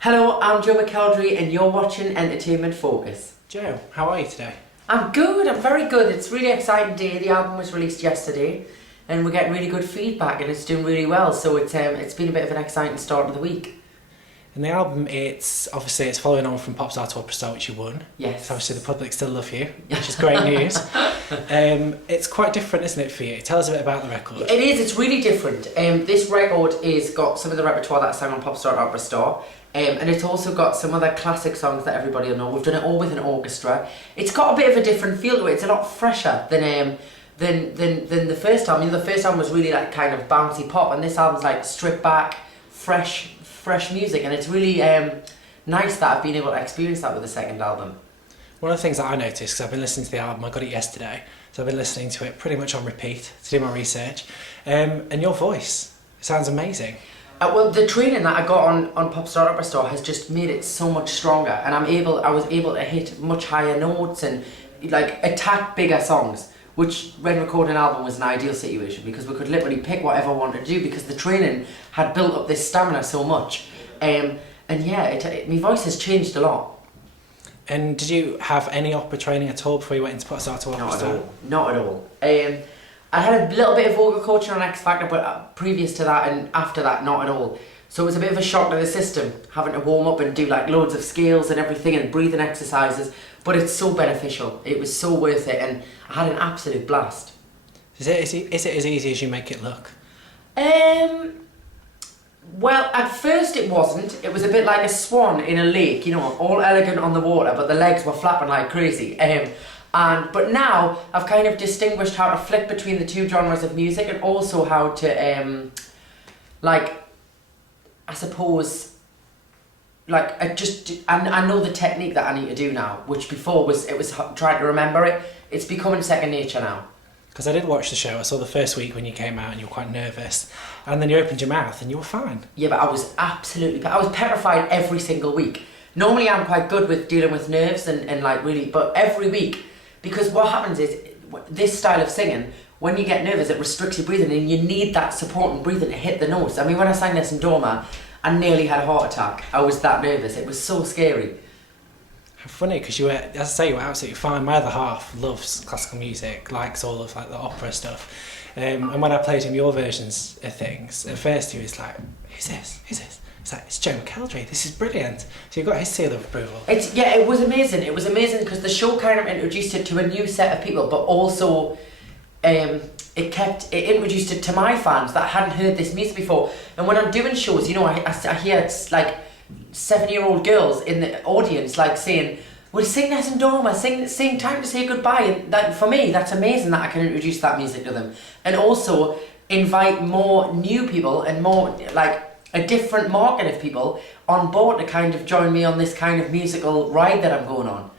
Hello, I'm Joe McElderry and you're watching Entertainment Focus. Joe, how are you today? I'm good, I'm very good. It's a really exciting day. The album was released yesterday and we're getting really good feedback and it's doing really well. So it's been a bit of an exciting start of the week. And the album, it's following on from Popstar To Operastar, which you won. Yes. So obviously the public still love you, which is great news. It's quite different, isn't it, for you? Tell us a bit about the record. It is, it's really different. This record is got some of the repertoire that I sang on Popstar To Operastar. And it's also got some other classic songs that everybody will know. We've done it all with an orchestra. It's got a bit of a different feel to it. It's a lot fresher than the first album. You know, the first album was really like kind of bouncy pop, and this album's like stripped back, fresh music, and it's really nice that I've been able to experience that with the second album. One of the things that I noticed, because I've been listening to the album, I got it yesterday, so I've been listening to it pretty much on repeat to do my research, and your voice sounds amazing. Well, the training that I got on Popstar To Operastar has just made it so much stronger, and I was able to hit much higher notes and like attack bigger songs, which when recording an album was an ideal situation because we could literally pick whatever we wanted to do because the training had built up this stamina so much. And yeah, my voice has changed a lot. And did you have any opera training at all before you went into Popstar To Operastar? Not at all. I had a little bit of vocal coaching on X Factor, but previous to that and after that, not at all. So it was a bit of a shock to the system, having to warm up and do like loads of scales and everything and breathing exercises, but it's so beneficial. It was so worth it and I had an absolute blast. Is it as easy as you make it look? Well, at first it wasn't. It was a bit like a swan in a lake, you know, all elegant on the water, but the legs were flapping like crazy. But now I've kind of distinguished how to flick between the two genres of music and also how to, I suppose, I know the technique that I need to do now, which before it was trying to remember it. It's becoming second nature now. Because I did watch the show, I saw the first week when you came out and you were quite nervous, and then you opened your mouth and you were fine. Yeah, but I was petrified every single week. Normally I'm quite good with dealing with nerves and like really, but every week, because what happens is, this style of singing, when you get nervous, it restricts your breathing and you need that support and breathing to hit the notes. I mean, when I sang this in Dorma, I nearly had a heart attack. I was that nervous. It was so scary. How funny, because you were, as I say, you were absolutely fine. My other half loves classical music, likes all of like the opera stuff. And when I played him your versions of things, at first he was like, who's this? It's like, it's Joe McElderry, this is brilliant. So you got his seal of approval. It was amazing. It was amazing because the show kind of introduced it to a new set of people, but also it introduced it to my fans that hadn't heard this music before. And when I'm doing shows, you know, I hear it's like 7-year-old girls in the audience like saying, well, sing this in Dorma, sing Time to Say Goodbye. And that, for me, that's amazing that I can introduce that music to them. And also invite more new people and more like a different market of people on board to kind of join me on this kind of musical ride that I'm going on.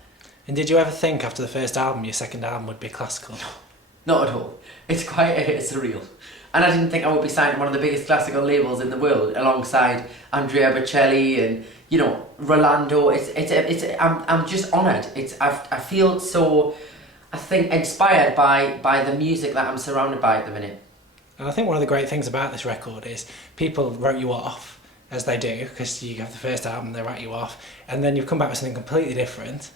And did you ever think after the first album, your second album would be classical? Not at all. It's quite surreal. And I didn't think I would be signed to one of the biggest classical labels in the world alongside Andrea Bocelli and, you know, Rolando. I'm just honoured. I feel so, I think, inspired by the music that I'm surrounded by at the minute. And I think one of the great things about this record is people wrote you off, as they do, because you have the first album, they write you off, and then you've come back with something completely different,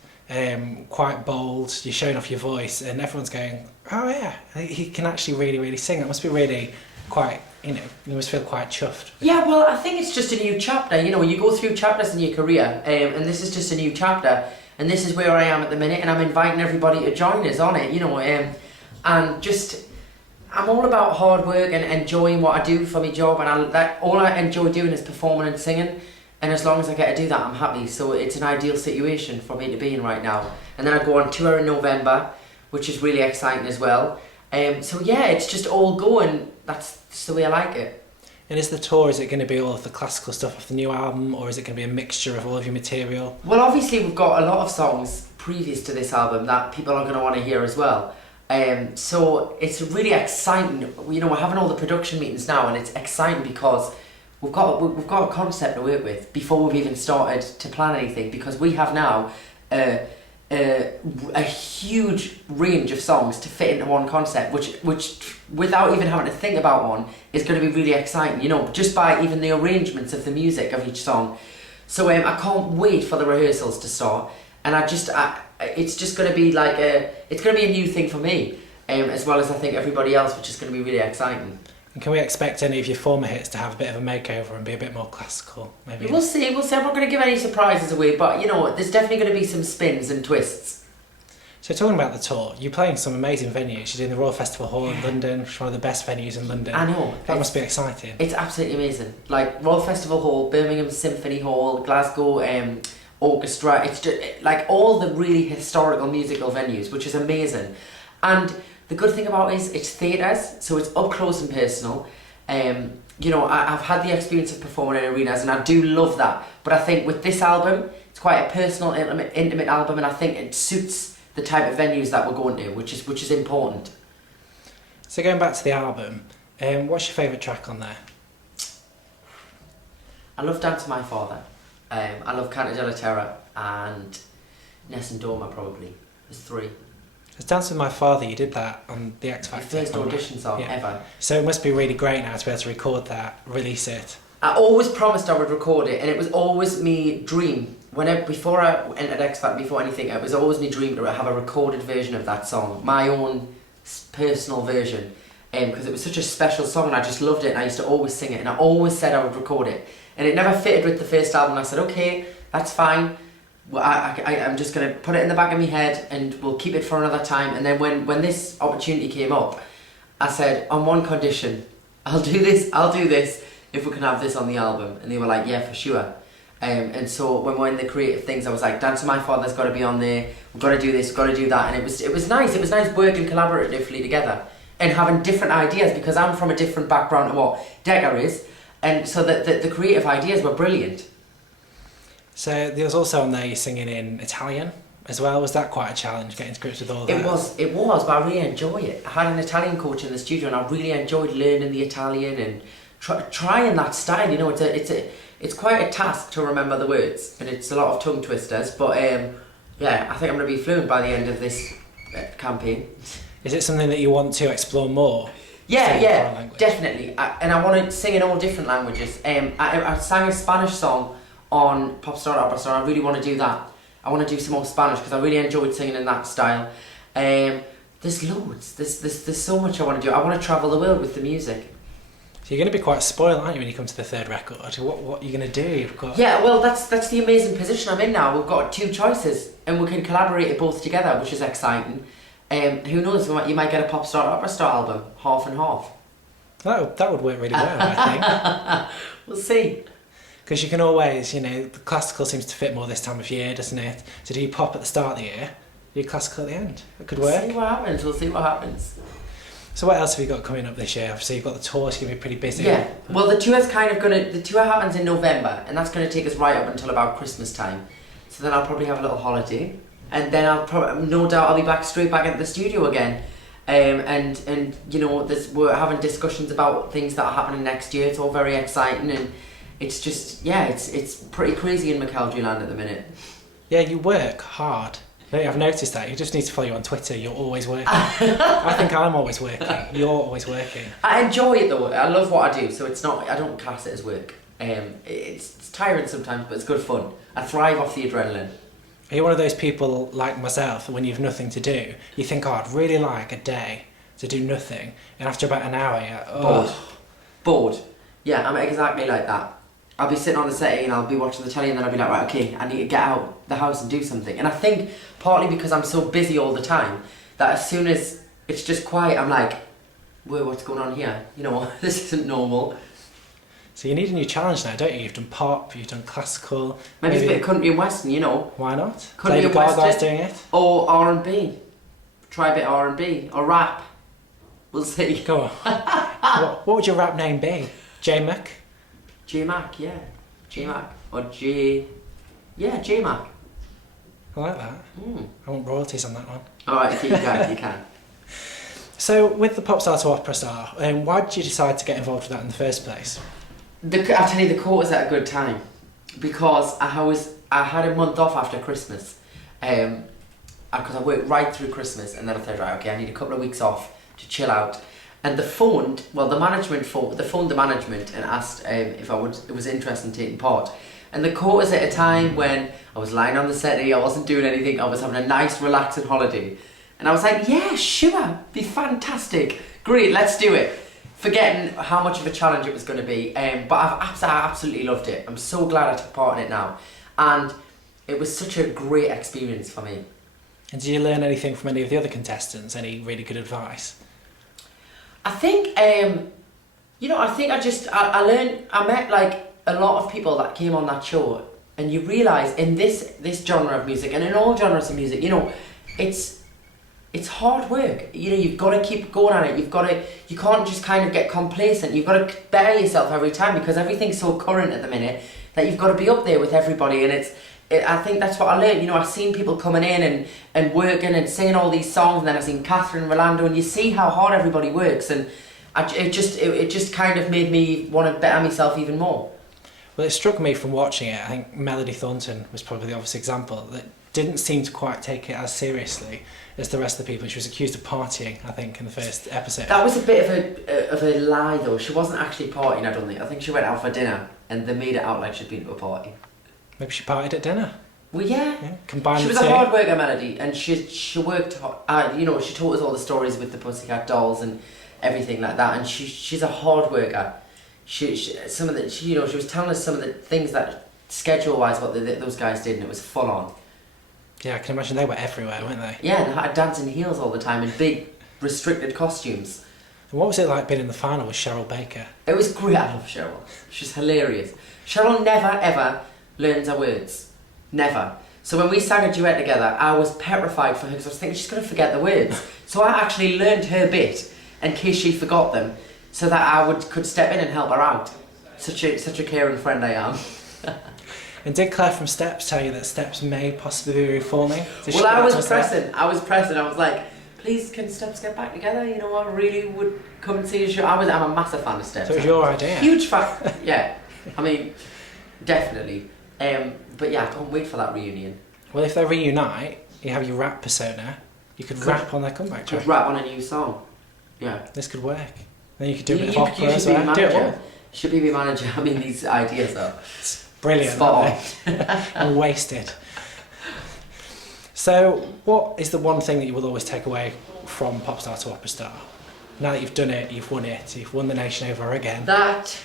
quite bold, you're showing off your voice, and everyone's going, oh yeah, he can actually really, really sing. It must be really quite, you know, you must feel quite chuffed. Yeah, well, I think it's just a new chapter. You know, you go through chapters in your career, and this is just a new chapter, and this is where I am at the minute, and I'm inviting everybody to join us on it, you know, and just, I'm all about hard work and enjoying what I do for my job, and all I enjoy doing is performing and singing, and as long as I get to do that, I'm happy. So it's an ideal situation for me to be in right now. And then I go on tour in November, which is really exciting as well. So yeah, it's just all going. That's just the way I like it. And is it going to be all of the classical stuff off the new album, or is it going to be a mixture of all of your material? Well, obviously we've got a lot of songs previous to this album that people are going to want to hear as well. So it's really exciting. You know, we're having all the production meetings now, and it's exciting because we've got a concept to work with before we've even started to plan anything, because we have now a huge range of songs to fit into one concept, which without even having to think about one is going to be really exciting, you know, just by even the arrangements of the music of each song. So I can't wait for the rehearsals to start, and it's just going to be like it's going to be a new thing for me, as well as I think everybody else, which is going to be really exciting. And can we expect any of your former hits to have a bit of a makeover and be a bit more classical? Maybe. We'll see. I'm not going to give any surprises away, but you know, there's definitely going to be some spins and twists. So talking about the tour, you're playing some amazing venues. You're doing the Royal Festival Hall in London, which is one of the best venues in London. I know. That must be exciting. It's absolutely amazing. Like Royal Festival Hall, Birmingham Symphony Hall, Glasgow Orchestra. It's just like all the really historical musical venues, which is amazing. And the good thing about it is it's theatres, so it's up close and personal. You know, I've had the experience of performing in arenas, and I do love that. But I think with this album, it's quite a personal, intimate album, and I think it suits the type of venues that we're going to, which is important. So going back to the album, what's your favourite track on there? I love Dance to My Father. I love Canto della Terra and Nessun Dorma probably. There's 3. Because Dance with My Father, you did that on the X Factor. First audition song ever. So it must be really great now to be able to record that, release it. I always promised I would record it, and it was always me dream. Before I entered X Factor, before anything, it was always my dream to have a recorded version of that song, my own personal version, because it was such a special song, and I just loved it, and I used to always sing it, and I always said I would record it, and it never fitted with the first album. I said, okay, that's fine. Well, I'm just going to put it in the back of my head, and we'll keep it for another time. And then when this opportunity came up, I said, on one condition, I'll do this if we can have this on the album. And they were like, yeah, for sure. And so when we're in the creative things, I was like, Dance to My Father's got to be on there. We've got to do this, we've got to do that. And it was nice. It was nice working collaboratively together and having different ideas, because I'm from a different background to what Decca is. And so the creative ideas were brilliant. So there was also on there you singing in Italian as well. Was that quite a challenge, getting to grips with all that? It was, but I really enjoy it. I had an Italian coach in the studio, and I really enjoyed learning the Italian and trying that style. You know, it's quite a task to remember the words, and it's a lot of tongue twisters. But yeah, I think I'm going to be fluent by the end of this campaign. Is it something that you want to explore more? Yeah, definitely. And I want to sing in all different languages. I sang a Spanish song on Popstar To Operastar. I really want to do that. I want to do some more Spanish because I really enjoyed singing in that style. There's loads. There's so much I want to do. I want to travel the world with the music. So you're going to be quite spoiled, aren't you, when you come to the third record? What are you going to do? You've got... Yeah, well, that's the amazing position I'm in now. We've got 2 choices, and we can collaborate it both together, which is exciting. Who knows? You might get a Popstar To Operastar album, half and half. That would work really well, I think. We'll see. Because you can always, you know, the classical seems to fit more this time of year, doesn't it? So do you pop at the start of the year, do classical at the end? It could work. We'll see what happens. So what else have you got coming up this year? Obviously you've got the tour, so you're going to be pretty busy. Yeah, well the tour happens in November, and that's going to take us right up until about Christmas time. So then I'll probably have a little holiday, and then no doubt I'll be straight back into the studio again. And you know, we're having discussions about things that are happening next year. It's all very exciting, and it's just, yeah, it's pretty crazy in McElderry land at the minute. Yeah, you work hard. I've noticed that. You just need to follow you on Twitter. You're always working. I think I'm always working. You're always working. I enjoy it though. I love what I do, so it's not. I don't class it as work. It's tiring sometimes, but it's good fun. I thrive off the adrenaline. Are you one of those people like myself, when you've nothing to do, you think, oh, I'd really like a day to do nothing, and after about an hour, you're bored. Yeah, I'm exactly like that. I'll be sitting on the settee and I'll be watching the telly, and then I'll be like, right, okay, I need to get out the house and do something. And I think partly because I'm so busy all the time, that as soon as it's just quiet, I'm like, whoa, what's going on here? You know, this isn't normal. So you need a new challenge now, don't you? You've done pop, you've done classical. Maybe a bit of country and western, you know. Why not? Country and western. Doing it. Or R&B. Try a bit of R&B. Or rap. We'll see. Go on. what would your rap name be? J Mac? J Mac, yeah. J Mac. Or J... Yeah, J Mac. I like that. I want royalties on that one. Alright, you can. So, with the Popstar To Operastar, why did you decide to get involved with that in the first place? I'll tell you, the court was at a good time. Because I had a month off after Christmas. Because I worked right through Christmas, and then I thought, right, okay, I need a couple of weeks off to chill out. And the management phoned the management and asked if it was interested in taking part. And the quote was at a time when I was lying on the settee, I wasn't doing anything, I was having a nice relaxing holiday. And I was like, yeah, sure, be fantastic. Great, let's do it. Forgetting how much of a challenge it was going to be. But I absolutely loved it. I'm so glad I took part in it now. And it was such a great experience for me. And did you learn anything from any of the other contestants? Any really good advice? I think, I met like a lot of people that came on that show, and you realise in this genre of music, and in all genres of music, it's hard work. You've got to keep going at it. You can't just kind of get complacent. You've got to better yourself every time, because everything's so current at the minute that you've got to be up there with everybody. And I think that's what I learned. I've seen people coming in and working and singing all these songs, and then I've seen Catherine and Rolando, and you see how hard everybody works, and it just kind of made me want to better myself even more. Well, it struck me from watching it, I think Melody Thornton was probably the obvious example, that didn't seem to quite take it as seriously as the rest of the people. She was accused of partying, I think, in the first episode. That was a bit of a lie, though. She wasn't actually partying, I don't think. I think she went out for dinner, and they made it out like she'd been to a party. Maybe she partied at dinner. Well, yeah. Combined she was a hard worker, Melody, and she worked hard. She told us all the stories with the Pussycat Dolls and everything like that, and she's a hard worker. She was telling us some of the things that schedule-wise what those guys did, and it was full on. Yeah, I can imagine they were everywhere, weren't they? Yeah, and they had dancing heels all the time in big restricted costumes. And what was it like being in the final with Cheryl Baker? It was great. I love Cheryl. She's hilarious. Cheryl never ever learns her words. Never. So when we sang a duet together, I was petrified for her, because I was thinking she's going to forget the words. So I actually learned her bit in case she forgot them, so that I could step in and help her out. Such a caring friend I am. And did Claire from Steps tell you that Steps may possibly be reforming? Well, I was pressing. I was like, please, can Steps get back together? I really would come and see a show. I'm a massive fan of Steps. So it was your idea? Huge fan. Yeah. I mean, definitely. But yeah, I can't wait for that reunion. Well, if they reunite, you have your rap persona, you could rap on their comeback track. Could rap on a new song. Yeah. This could work. Then you could do a bit of opera You as should be well. the manager. Should be the manager. I mean, these ideas are brilliant. Spot on. And wasted. So, what is the one thing that you will always take away from Popstar to Operastar? Now that you've done it, you've won the nation over again. That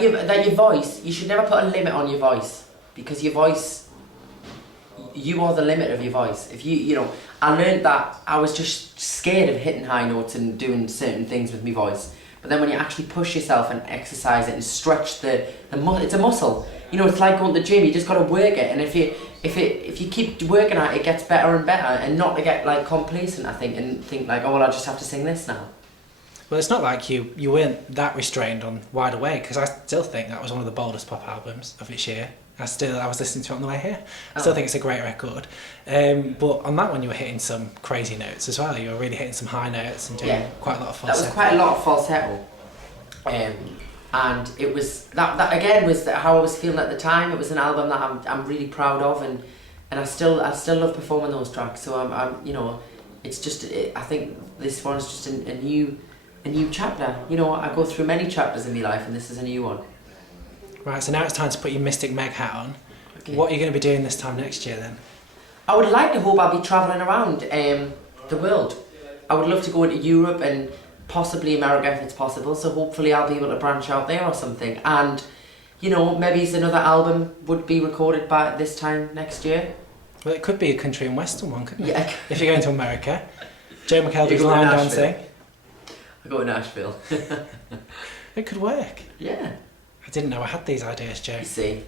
your voice, you should never put a limit on your voice, because your voice, you are the limit of your voice. If I learned that I was just scared of hitting high notes and doing certain things with my voice. But then when you actually push yourself and exercise it and stretch it's a muscle. It's like going to the gym. You just got to work it, and if you keep working at it, it gets better and better, and not to get like complacent, I think, and think like, oh well, I just have to sing this now. Well, it's not like you weren't that restrained on Wide Awake, because I still think that was one of the boldest pop albums of its year. I was listening to it on the way here. I still think it's a great record. But on that one, you were hitting some crazy notes as well. You were really hitting some high notes and doing quite a lot of falsetto. That was quite a lot of falsetto. And it was that again was how I was feeling at the time. It was an album that I'm really proud of, and I still love performing those tracks. So I'm it's just I think this one's just a new chapter. I go through many chapters in my life, and this is a new one. Right, so now it's time to put your Mystic Meg hat on. Okay. What are you going to be doing this time next year then? I would like to hope I'll be travelling around the world. I would love to go into Europe and possibly America if it's possible, so hopefully I'll be able to branch out there or something. And, maybe another album would be recorded by this time next year. Well, it could be a country and western one, couldn't it? Yeah. If you're going to America. Joe McElderry's line dancing. I go to Nashville. It could work. Yeah. I didn't know I had these ideas, Joe. You see.